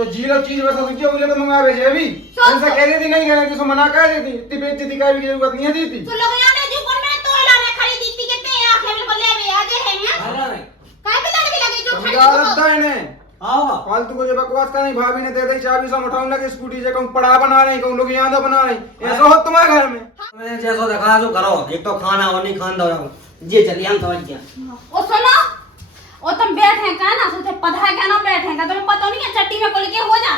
तो जीरो चीज बस क्यों बोले तो मंगा भेजे अभी ऐसा कह रही थी नहीं कहना कि मना कर देती इतनी बेइज्जती का भी जरूरत नहीं है थी तो लोग याद है जो कौन मैंने तो लाने खरीदी थी कितने आंखें में बोले अभी आजे हैं ना अरे काय पे लड़की लगी जो समझा लगता है ने आओ फालतू को जो बकवास का नहीं भाभी ने दे दी चाबी सब उठाऊं ना कि स्कूटी से कहूं पड़ा बना रही कहूं लोग यहाँ तो बना रही ऐसा हो तुम्हारे घर में मैंने जैसा देखा जो करो एक तो खाना और नहीं खान दो जी चलिए हम समझ गया ओ सुनो ओ तुम बैठे का ना सोचे पधा के ना बैठे का तुम्हें पता नहीं है चट्टी में कुल के हो जा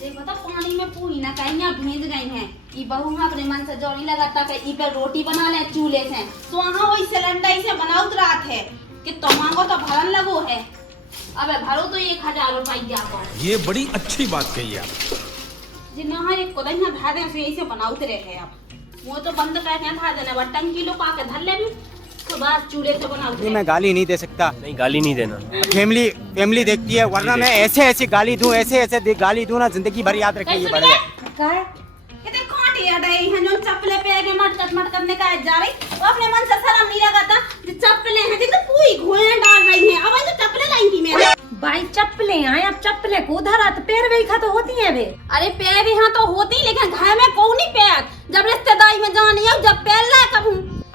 देखो तो पानी में पूरी ना कहीं भींज गई हैं ई बहू अपने मन से जोड़ी लगाता के ई पे रोटी बना ले चूल्हे से तो वहां वही सिलेंडर से बनाउत रात है कि तमांगो तो भरन लगो है अबे भरो तो 1000 रुपया को ये बड़ी अच्छी बात कही आप जिन्ना एक कोदई ना धादे से ऐसे बनाउत रहे आप वो तो बंद करके था देने बटन किलो का के धर ले भी तो बाद चूल्हे से बनाउत मैं गाली नहीं दे सकता। नहीं गाली नहीं देना। फैमिली देखती है वरना मैं ऐसे गाली दूं ऐसे गाली दूं ना जिंदगी भर याद रखे ये बढ़िया। काय कितने कांटे अड़े हैं जो चप्पले पे आके मटकट करने का जा रही वो अपने मन से शर्म नहीं लगाता जो चप्पले हैं जो पूरी घोड़े डाल रही हैं अब तो चप्पले लाई थी मैंने भाई चप्पलें हैं अब चप्पले को धरा तो पैर वे खा तो होती है वे अरे पैर भी हाँ तो होती लेकिन घर में कौन नहीं पैर जब रिश्तेदारी में जानी है जब पैर ला कब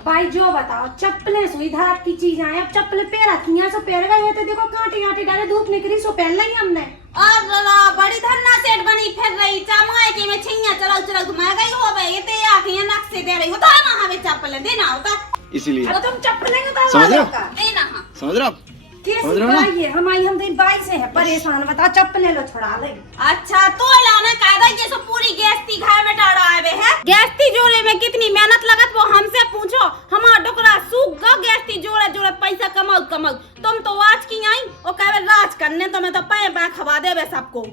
भाई जो बताओ चप्पलें सुई धात की चीज है अब चप्पल पैर आती हैं सो पैर गए तो देखो कांटे कांटे डाले धूप निकली सो पहन ली हमने और बड़ी धन्ना सेठ बनी फिर रही चमाए के में छिंगा चलाऊ चलाऊ मैं गई हो बे ये ते आके ये नक से दे रही होता ना हमें चप्पल देना होता इसीलिए अब तुम चप्पलें का समझ रहे हो? देना हां समझ रहे हो आप? कैसी भाई है हमारी हम दिन बाई से है परेशान बता चप्पलें लो छुड़ा ले अच्छा तो लाना कायदा ये सब पूरी गैसती घर में डाड़ा आवे है गैसती जोड़े में कितनी मेहनत लगत वो हमसे पूछो हमारा डोकरा सूख गो गैसती जोड़े पैसा कमाऊ तुम तो आज की आई और कहवे राज करने तो मैं तो पै बा खवा देवे सबको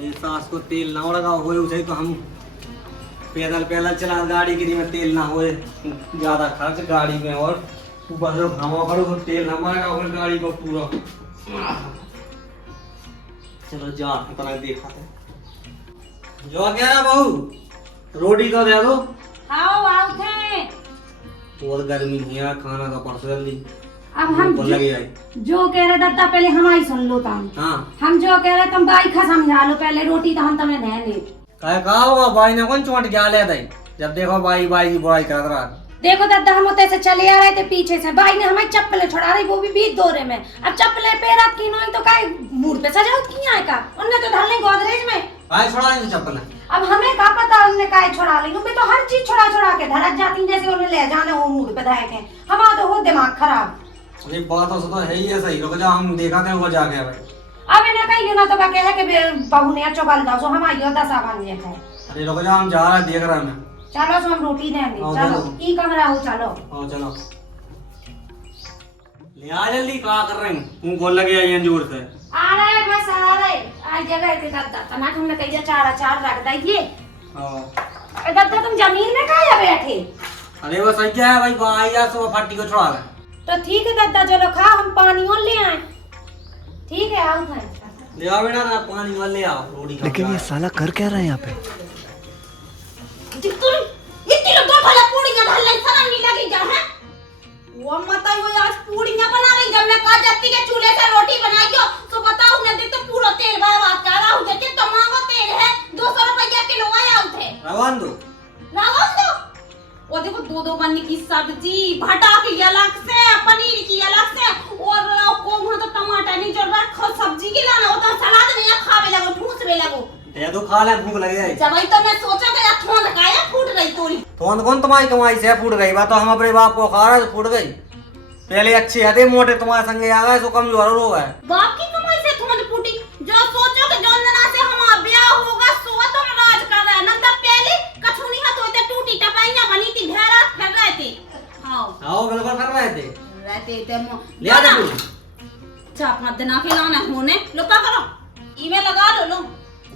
ये सास को तेल ना लगा होए उसे तो हम पैदल चला गाड़ी के में तेल ना होए ज्यादा खर्च गाड़ी में और ऊपर से हवा करो तो तेल ना मारेगा और गाड़ी को पूरा चलो जा पता देखा थे जो क्या ना बहू रोटी तो दे दो आओ थे और गर्मी नहीं है खाना का परसों जल्दी अब हम लगे आई जो कह रहे दादा पहले हमारी सुन लो ताम हाँ हम जो कह रहे तुम बाई खा समझा लो पहले रोटी तो हम तुम्हें दे ले कहा होगा भाई ने कौन चोट क्या ले दई जब देखो भाई की बुराई कर रहा देखो दादा हम उतने से चले आ रहे थे पीछे से भाई ने हमारी चप्पलें छुड़ा रही वो भी बीच दौरे में अब चप्पलें पैर की नहीं तो काय मूड पे सजावट की है का उनने तो धर ली गोदरेज में भाई छोड़ा नहीं चप्पल अब हमें क्या पता उनने काय छुड़ा ली उनमें तो हर चीज छुड़ा के धरक जाती जैसे उन्हें ले जाने वो मूड पे धाए थे हमारा तो हो दिमाग खराब एक बात तो है ही है सही रुक जा हम देखा थे वो जाके भाई अब इन्हें कहीं ना तो कहे कि बहू ने चौकल दाओ सो हमारी योद्धा सामान ये है अरे रुक जा हम जा रहे देख रहे हैं चलो सो हम रोटी देंगे हाँ, चलो चलो। ई कमरा हो चलो हाँ चलो ले आ जल्दी क्या कर रहे हैं तू कौन लगे आई जोर से आ रहे बस आ रहे आज जगह थे दादा टमाटर हमने कही चार रख दीजिए हाँ दादा तुम जमीन में काहे बैठे अरे वो सही है भाई भाई यार सो फट्टी को छुड़ा रहे तो ठीक है दादा चलो खा हम पानी और ले आए ठीक है आओ भाई ले आओ बेटा ना पानी वाले ले आओ रोटी खा लेकिन ये साला कर क्या रहा है यहाँ पे? जितुल इतनी दो भला पूड़ियां धर ले शर्म नहीं लगी जा है वो मत वो आज पूड़ियां बना रही जब मैं कहा जाती के चूल्हे से रोटी बनाइयो तो बताओ ने देख तो पूरा तेल बर्बाद कर रहा हूं कि तो मांगो तेल है 200 रुपया किलो आया उठे रवन दो वो देखो दो बनने की सब्जी भटा की अलग से पनीर की अलग से और को तो टमाटर नहीं जो रखो सब्जी की लाना होता सलाद में खावे लगो ठूसवे लगो दे दो खा ले भूख लगे आई जब तो मैं सोचा कि यार थोन काया फूट रही तोरी तो कौन तुम्हारी कमाई से फूट गई बात तो हम अपने बाप को खा रहे फूट गई पहले अच्छे आते मोटे तुम्हारे संगे आ गए तो कमजोर हो गए बाप की कमाई से थोन फूटी जो सोचो कि जोंदना से हमारा ब्याह होगा सो तुम राज कर रहे नंदा पहले कछुनी हाथ होते टूटी टपाइयां बनी थी भेड़ा कर रहे थे आओ बिल्कुल कर रहे थे रहते थे ले आ ना दो चाप मत देना खिलाना होने लो पा करो ईमेल लगा लो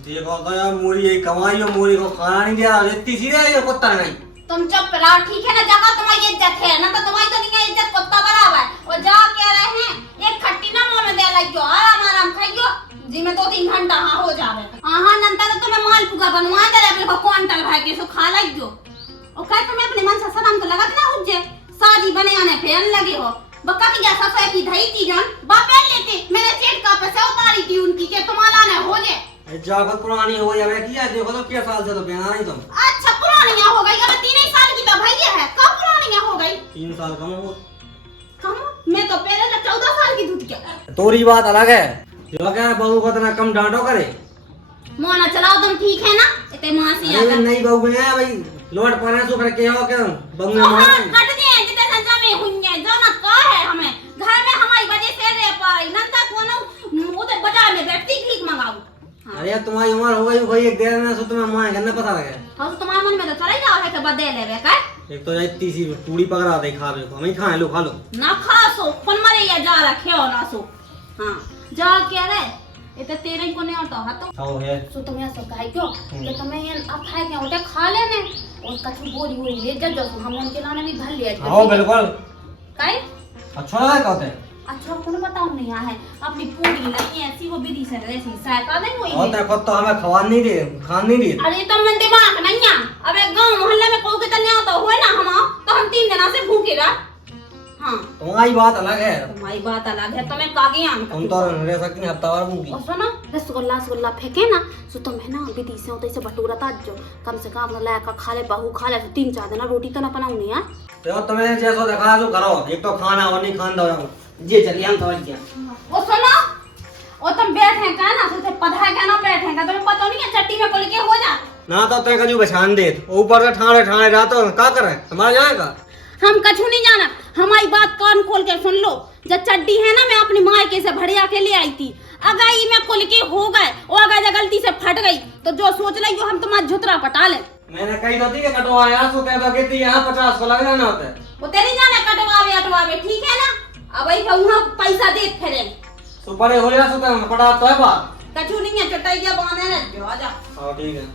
देखो तो यार मूरी ये कमाई हो मूरी को खाना नहीं दे रहा इतनी सीधे ये कुत्ता नहीं तुम चुप रहो ठीक है ना जगह तुम्हारी इज्जत है ना तो तुम्हारी तो नहीं इज्जत कुत्ता बराबर है और जा कह रहे हैं एक खट्टी ना मुंह में दे लाइयो आराम खाइयो जी में 2-3 घंटा हां हो जावे हां नंतर तो तुम्हें माल पुगा बनवा दे रे अपने क्वांटल भाई के सो खा लाइयो और कह तुम्हें अपने मन से सलाम तो लगत ना उज्जे शादी बने आने फेन लगे हो बका की जैसा सोया की धई थी जान बापे लेते मैंने चेट का पैसा उतारी थी उनकी के तुम्हारा ना हो जाए जागत पुरानी हो जावे किया देखो तो क्या साल से तो पहना नहीं तुम। अच्छा पुरानी हो गई अब 3 ही साल की तो भैया है कब पुरानी हो गई 3 साल कम हो। कम मैं तो पहले तक 14 साल की दूध क्या तोरी बात अलग है जो क्या बहू को इतना कम डांटो करे। मोना चलाओ तुम ठीक है ना इतने मां से अरे आकर नहीं बहू है भाई लोट पर सो करके हो क्या बहू तो में हाँ, कट दिए जितने संजा में हुन्ने जो ना का है हमें घर में हमारी वजह से रह पाई नंदा कोनो उधर बाजार में बैठती भीख मंगाऊ हाँ अरे तुम्हारी उम्र हो गई भाई एक देर में सो तुम्हें मां करना पता लगे। हाँ तो तुम्हारे मन में तो चला जाओ है कि बदे लेवे का एक तो इतनी सी टूड़ी पकड़ा दे खा रहे हो हमें खा लो खा लो ना खा सो कौन मरे या जा रखे हो ना सो हाँ जा क्या रे इतने तेरे को नहीं आता है तो खाओ है सो तुम यहाँ सब खाए क्यों कि तुम्हें ये अब खाए क्या उठे खा लेने और कछु बोरी बोरी ले जब हम उनके लाने भी भर लिया खाओ बिल्कुल काय अच्छा लगा कहते हैं। अच्छा कौन बताओ नहीं है अपनी पूरी नहीं ऐसी वो विधि से ऐसी साइका नहीं हुई और देखो तो हमें खवान नहीं दे खान नहीं दे। अरे तुम में दिमाग नहीं है अब एक गांव मोहल्ले में कोई कितना आता हुआ ना हम तो हम 3 दिनों से भूखे रहा हाँ तुम्हारी बात अलग है तुम्हारी बात अलग है तुम्हें कागे आम हम तो रह सकते हैं हफ्ता भर भूखी। और सुनो रसगुल्ला फेंके ना सो तुम है ना विधि से होते से बटूरा ताज जो कम से कम लायक खा ले बहू खा ले 3-4 दिन रोटी तो ना बनाऊंगी है तो तुम्हें जैसा देखा जो करो एक तो खाना और नहीं खान दो ये चलिए हम समझ गया। ओ सुनो ओ तुम बैठे का ना सोचे पधा के ना बैठे का तुम्हें पता नहीं है चट्टी में कुल के हो जा ना तो तय कजू बछान दे ऊपर से ठाणे ठाणे रात का कर हमारा जाएगा हम कछु नहीं जाना हमारी बात कान खोल के सुन लो जब चड्डी है ना मैं अपनी मायके से भड़िया के ले आई थी अगर ये मैं कुल के हो गए और अगर गलती से फट गई तो जो सोच रही हो हम तुम्हारा झुतरा पटा ले मैंने कही तो थी कि कटवाया सोते तो कहती यहाँ 50 को लग जाना होता है वो तेरी जाने कटवावे अटवावे ठीक है ना अब वही वहाँ पैसा दे फिरे तो बड़े हो गया सोते हैं पटा तो है बात कछु नहीं है चटाइया बांधे ना जो आजा हाँ ठीक है।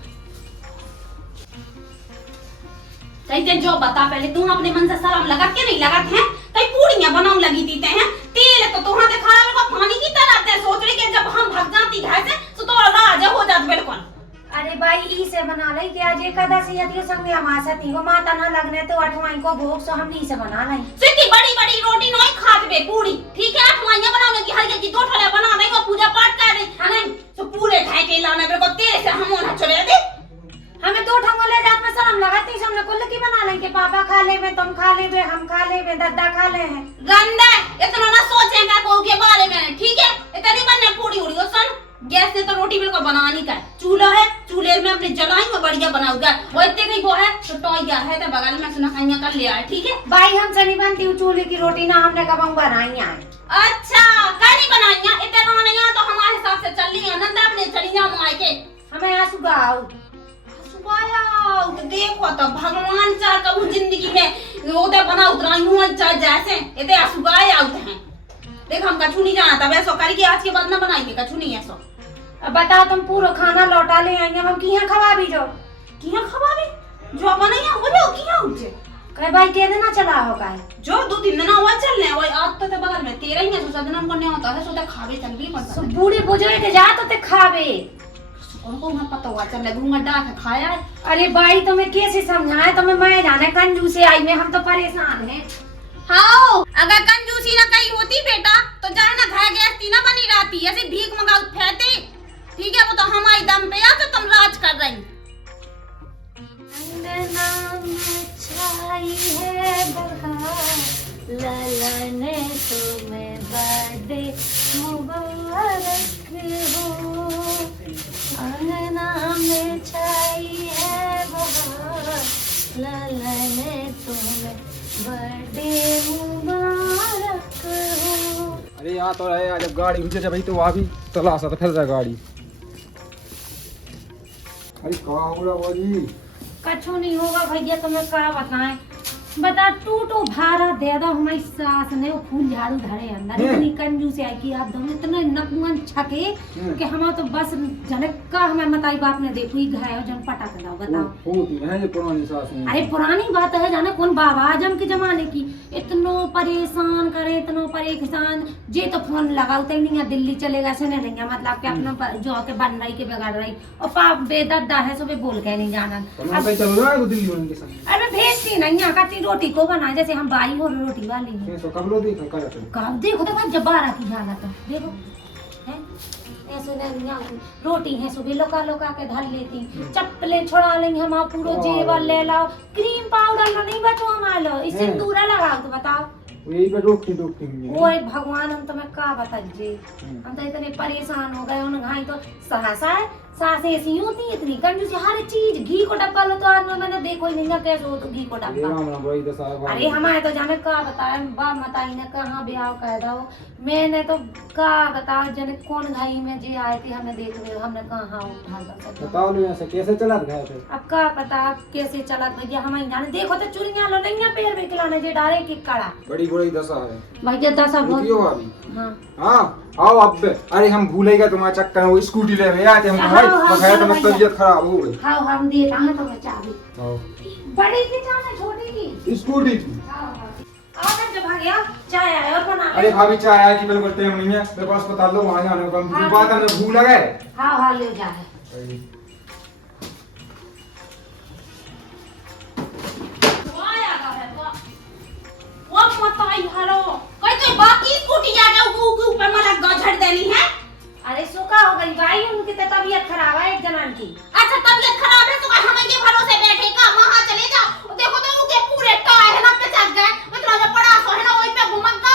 कहते जो बता पहले तू अपने मन से शर्म लगा के नहीं लगा थे कई पूड़ियां बनाऊं लगी थी हैं तेल तो तुहां दिखा रहा है पानी की तरह ते सोच रही कि जब हम भग जाती घर से तो राजा हो जात बिल्कुल अरे भाई ई से बना ले कि आज एकादशी यदि संग अमासा थी वो माता ना लगने तो अठवाई को भोग सो हम ई से बना नहीं सिटी बड़ी बड़ी रोटी नहीं खात बे पूरी ठीक है अठवाइयां बनाने की हल्के की दो ठोले बना नहीं को पूजा पाठ कर दे नहीं तो पूरे खाए के लाने बिल्कुल तेरे से हम ना चले दे हमें 2 ठंगो ले जात में शर्म लगाती से हमने कुल की बना लेंगे पापा खा ले में तुम खा ले में हम खा ले में दादा खा ले हैं गंदा इतना ना सोचेगा को के बारे में ठीक है इतनी बनने पूरी उड़ी हो सन गैस से तो रोटी बिल्कुल बनानी का चूल्हा है चूल्हे में अपने जलाई में बढ़िया बनाऊंगा और इतने कहीं वो है तो टोया है तो बगल में सुना कहीं कर लिया है ठीक है भाई हम से नहीं बनती चूल्हे की रोटी ना हमने कब बनाई है अच्छा कहीं बनाइया इतना नहीं तो हमारे हिसाब से चल रही है नंदा अपने चलिया माई के हमें यहाँ सुगाओ तो देखो तो भगवान चाह कबू जिंदगी में ओदे बना उतराई हूं चाहे जैसे इते असुगाए आउत हैं देख हम कछु नहीं जाना तब ऐसा करके आज के बाद ना बनाएंगे कछु नहीं ऐसा अब बताओ तुम पूरा खाना लौटा ले आएंगे हम किहाँ खवा भी जो किया खवाबे जो बनाया हो जाओ किया उठे कहे भाई के देना चला होगा जो 2-3 दिन हुआ चलने वही आज तो बगल में तेरा ही है तो सदन को नहीं होता है सो तो खावे चल भी पड़ता है बूढ़े बुजुर्ग जा तो ते खावे उनको ना पता हुआ चल घूंगा डाल खाया है अरे भाई तुम्हें कैसे समझाए तुम्हें मैं जाने कंजूसी आई में हम तो परेशान हैं हाँ अगर कंजूसी ना कहीं होती बेटा तो जाए ना घर गैस तीना बनी रहती ऐसे भीख मंगाओ फैते ठीक है वो तो हमारी दम पे आ तो तुम राज कर रही ललने तुम्हें बर्थडे मुबारक हो अंगना में छाई है बहार ललने तुम्हें बर्थडे मुबारक हो। अरे यहाँ तो रहे जब गाड़ी मुझे जब तो वहाँ भी तलाशा तो फिर रहा गाड़ी। अरे कहाँ हो रहा बाजी कछु नहीं होगा भैया तुम्हें क्या बताएं बता टूटो भाड़ा दे दो हमारी सास ने वो फूल झाड़ू धरे अंदर इतनी कंजूस है कि आप दोनों इतने नकमन छके कि हम तो बस जनक का हमें मताई बाप ने देखो ही घायो जन पटा के दाओ बताओ होती है ये पुरानी सास में। अरे पुरानी बात है जाने कौन बाबा आजम के जमाने की इतनो परेशान करे इतनो परेशान जे तो फोन लगाते नहीं है दिल्ली चलेगा सुने नहीं है मतलब कि अपना जो के बन रही के बिगाड़ रही और पाप बेदर्दा है सुबह बोल के नहीं जाना अब चल रहा है दिल्ली उनके साथ। अरे भेजती नहीं यहाँ का रोटी को बनाए जैसे हम बाई हो रोटी वाली हैं। ऐसा कब लो देखो कर तो कब देखो तो भाई जब 12 की हालत है देखो हैं ऐसे नहीं यहाँ की रोटी है सुबह लोका लोका के धर लेती चप्पलें छोड़ा लेंगे हम आप पूरा जेवर ले लाओ क्रीम पाउडर लो नहीं बचो हम लो इस सिंदूरा लगाओ तो बताओ यही पे डोकती ओए भगवान हम तुम्हें का बताइए हम तो इतने परेशान हो गए उन घाई तो सहसा सास ऐसी होती है इतनी कंजूसी हर चीज घी को डब्बा लो तो आज मैंने देखो ही नहीं कैसे हो तो घी को डब्बा अरे हमारे तो जाने का बताया बा मताई ने कहाँ ब्याह कह दो मैंने तो का बताओ जने कौन घाई में जी आए थे हमने देख रहे हमने कहाँ उठा बताओ लो ऐसे कैसे चला गया थे अब का पता कैसे चला भैया हमारे जाने देखो तो चुरियां लो नहीं पैर में खिलाने जे डाले की कड़ा बड़ी बड़ी दशा है भैया दशा रुकियो बहुत अभी हाँ हाँ आओ अब अरे हम भूले गए तुम्हारे चक्कर में वो स्कूटी ले गए आए थे हम भाई बगैर तो मेरी तबीयत खराब हो गई हाँ हम देता है तो चाबी आओ बड़ी की चाबी छोटी की स्कूटी की आओ जब आ गया चाय आया और बना अरे भाभी चाय आया कि बिल्कुल टाइम नहीं है मेरे पास बता दो वहां जाने को हम बात है मैं भूल गए हाँ हाँ ले जा है वो मताई हरो कोई तो बाकी स्कूटी जाके ऊपर मला गझड़ देनी है। अरे सुखा हो गई भाई उनकी तो तबीयत खराब है एक जनान की अच्छा तबीयत खराब है तो का हम के भरोसे बैठे का वहां चले जाओ देखो तो उनके पूरे टायर ना पे चढ़ गए मतलब जो पड़ा सो है ना वही पे घुमक का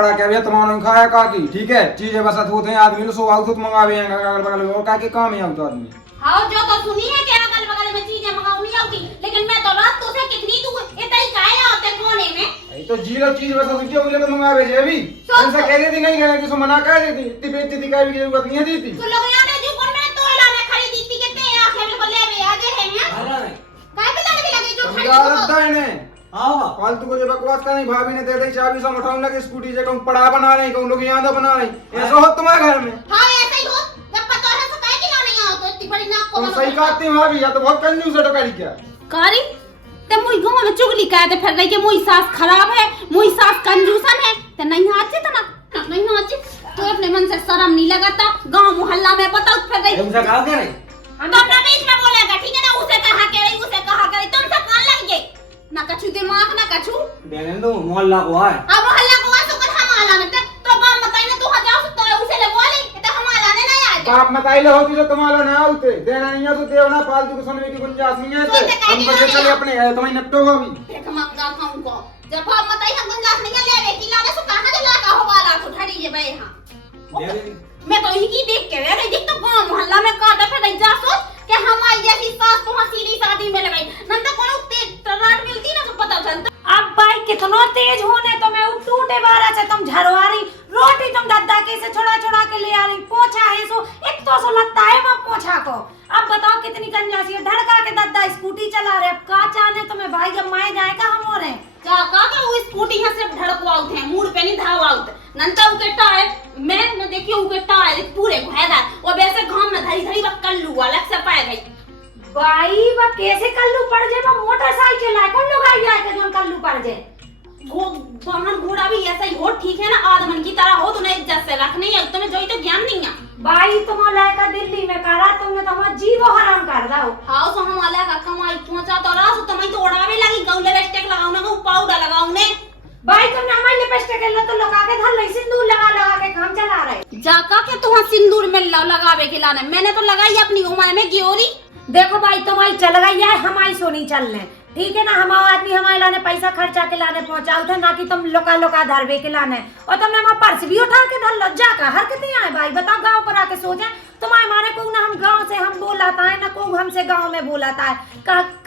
पड़ा क्या भैया तुम्हारा नहीं खाया का की ठीक है चीजें बस होते हैं आदमी तो सो आउट तो मंगावे हैं अगल बगल में और का के काम है आउट आदमी हां जो तो सुनी है कि अगल बगल में चीजें मंगाऊनी होगी लेकिन मैं तो रात तो से कितनी तू इतना ही काहे आते कोने में तो जीरो चीज बस क्यों बोले तो मंगावे जे अभी ऐसा कह देती नहीं कहना कि सो मना कर देती इतनी बेइज्जती का भी जरूरत नहीं है देती तू लोग यहां ने जो कौन मैंने तो लाने खरीदी थी कितने आंखें में बल्ले में आगे है हैं काय पे लगे जो खरीदी आदत है ने हां फालतू को जो बकवास का नहीं भाभी ने दे दी चाबी से उठाऊं लगे स्कूटी से कहूं पड़ा बना नहीं कहूं लोग यहां बना नहीं ऐसा हो तुम्हारे घर में हां ऐसा ही हो जब पता है तो काहे कि नहीं आओ तो इतनी बड़ी नाक को तुम सही कहती हो भाभी या तो बहुत कंजूस है टोकरी क्या कारी ते मुई गांव में चुगली कहते फिर रही कि मुई सास खराब है मुई सास कंजूसन है ते नहीं आती तना नहीं आती तो अपने मन से शर्म नहीं लगाता गांव मोहल्ला में बताओ फिर रही तुमसे कहा क्या नहीं हम तो अपना बीच में बोलेगा ठीक है ना उसे कहा के रही उसे कहा के रही तुम सब कान लग गए ना कछु दिमाग ना कछु देने दो मोहल्ला को आए अब मोहल्ला को आसो कर हम आला में तो बाप बताई ना तू हजार तो उसे ले बोले तो हम आला ने नहीं आ बाप मताइले होती तो तुम्हारा ना होते देना नहीं है तो देवना फालतू को सुनने की गुंजाइश नहीं है हम बजे चले अपने है तुम्हें निपटो हो अभी एक मंगा खाऊं को जब हम बताई हम गुंजाइश नहीं ले वे कि लाने सो कहां के लागा हो वाला तो ठड़ी ये बे हां मैं तो इनकी देख के रह रही तो गांव मोहल्ला में का दफे नहीं जा सोच कि हमारी जैसी सास तो सीधी शादी में लगाई नंदा कोनो तेज टराट मिलती ना तो पता चलता अब भाई कितना तेज होने तो मैं टूटे बारा से तुम झरवा रही रोटी तुम दादा के से छोड़ा छोड़ा के ले आ रही पोछा है सो एक तो सो लगता है मैं पोछा को अब बताओ कितनी कंजासी है धड़का के दादा स्कूटी चला रहे अब का चाहने तुम्हें भाई जब माए जाएगा हम हो रहे का वो स्कूटी यहां से धड़को आउट है मूड पे नहीं धाव आउट नंता उके टायर मैं न देखियो उके टायर पूरे घायदा और वैसे घाम में धरी धरी कल्लू अलग से पाए गई भाई वो कैसे कल्लू पड़ जाए वो मोटरसाइकिल है कौन लोग आई है कि कल्लू पड़ जाए वो वाहन घोड़ा भी ऐसा ही हो ठीक है ना आदमन की तरह हो तूने इज्जत से रखनी है तुम्हें जो तो ज्ञान नहीं है भाई तुम लायका दिल्ली में करा तुमने तो हमारा जीव हराम कर दाओ हाउ सो हम आला का कमाई पहुंचा तो रास तुम्हें तो उड़ावे लगी गौले वेस्टेक लगाओ ना पाउडर लगाओ ने भाई तुमने हमारे लिपस्टिक ले तो लगा के धर ले सिंदूर लगा लगा के काम चला रहे जाका के तुम सिंदूर में लगावे के लाने मैंने तो लगाई अपनी उम्र में गियोरी देखो भाई तुम्हारी चल गई है हमारी सोनी चलने ठीक है ना हमारा आदमी हमारे लाने पैसा खर्चा के लाने पहुंचाओ थे ना कि तुम लोका लोका धरवे के लाने और तुमने हमारा पर्स भी उठा के धर लो जाकर हर कितनी आए भाई बताओ गांव पर आके सो जाए तुम्हारे मारे को ना हम गांव से हम बोलाता है ना को हमसे गांव में बोलाता है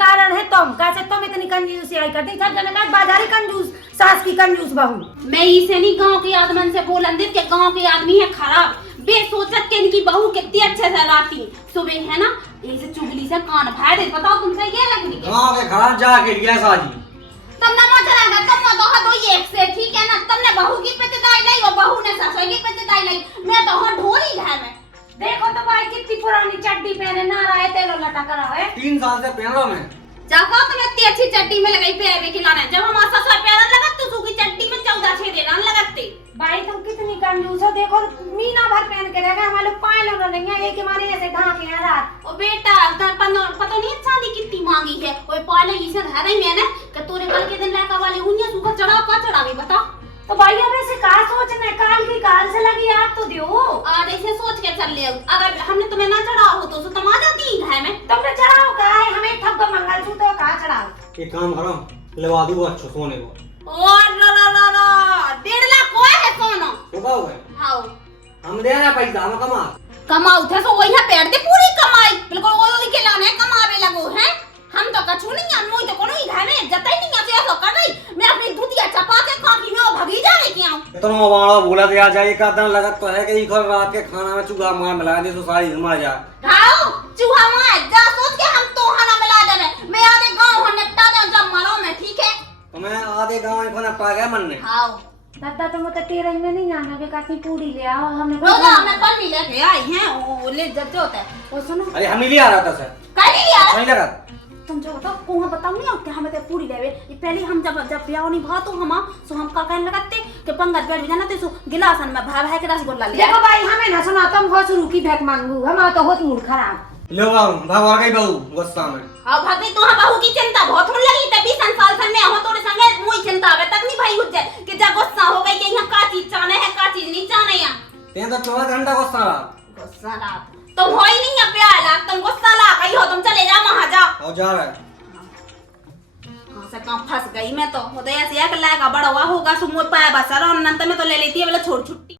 कारण है तुम कैसे तुम इतनी कंजूसी आई करती सब जने का बाजारी कंजूस सास की कंजूस बहू मैं इसे नहीं गांव के आदमन से बोलन दे कि गांव के आदमी है खराब बेसोचत के इनकी बहू कितनी अच्छे से रहती सुबह है ना ऐसे चुगली से कान फाड़ दे बताओ तुमसे ये लगनी है गांव के घर जाके लिया साजी तुमने मो चलागा तुम तो दो एक से ठीक है ना तुमने बहू की पितदाई लाई और बहू ने ससुर की पितदाई लाई मैं तो हो ढोरी घर में देखो तो भाई कितनी पुरानी चड्डी पहने ना रहे तेलो लटा करा है 3 साल से पहन रहा मैं जाको तुम इतनी अच्छी चड्डी में लगाई पैर में खिलाने जब हमारा ससुर पैर लगा तो सूखी चड्डी में 14 छेदे ना लगते भाई तुम कितनी कंजूस हो देखो मीना भर पहन के रहेगा हमारे पाए लो नहीं है एक हमारे ऐसे ढाके हैं रात ओ बेटा पता नहीं शादी कितनी मांगी है कोई पाले इसे धर ही मैंने तो भाई अब ऐसे का सोचना है, काल की काल से लगी आप तो दो। और ऐसे सोच के चल ले, अगर हमने तुम्हें ना चढ़ाओ हो तो तुम आ जाती घर में। तुमने चढ़ाओ का है, हमें ठग मंगलसूत्र का चढ़ाओ। एक काम करो, लगा दूँ अच्छा सोने को। और 1.5 लाख को है सोना। तो क्या हुआ? हाँ हम दे रहे पैसा, हम कमा। कमाऊ थे सो वही पेड़ दे पूरी कमाई, बिल्कुल वो के लाने कमावे लगो है। हम तो कछु नहीं, हम तो कोनो ही घर में जतई नहीं आते ऐसा कर नहीं। मैं अपनी दूधिया चपा के खाकी में भगी जाने की आऊं। इतना वाला बोला दिया जाए, एक आदन लगत तो है कि एक रात के खाना में चूहा मार मिला दे तो सारी घुमा जा। हां चूहा मार जा, सोच के हम तो खाना मिला देवे। मैं आधे गांव हो निपटा दे जब मरो मैं, ठीक है? तो मैं आधे गांव में फना पा गया मन ने। हां दादा तुम तो तेरे में नहीं जाना के काफी पूरी ले आओ। हमने रोजा हमने कल भी लेके आई हैं, वो ले जब होता है वो सुनो। अरे हम नहीं आ रहा था सर, कल ही यार नहीं लगा। तुम जो बताओ कोहा बताओ नहीं कि हमें तो पूरी लेवे। ये पहले हम जब ब्याह नहीं भा तो हम सो हम का कहने लगाते कि पंगत बैठ जाना तो सो गिलासन में भाई भाई के रसगुल्ला ले। देखो भाई हमें ना सुना, तुम हो शुरू की भेंट मांगू, हम तो होत मूड खराब। लो आओ भाग गई बहू गुस्सा में। हां भाभी तो हां बहू की चिंता बहुत होने लगी तभी 20 साल से मैं हो तोरे संगे मुई चिंता आवे तक नहीं भाई हुज जाए कि जा गुस्सा हो गई कि यहां का चीज चाहने है का चीज नहीं चाहने या। ते तो 24 घंटा गुस्सा रहा। गुस्सा रात तुम हो ही नहीं है प्याला, तुम गुस्सा ला गई हो, तुम चले जा वहां जा। और जा रहा है से कहां फंस गई मैं तो। होता ऐसे एक लायक बड़ा हुआ होगा सो मोर पाया बसर और अनंत में तो ले लेती है बोले छोड़ छुट्टी।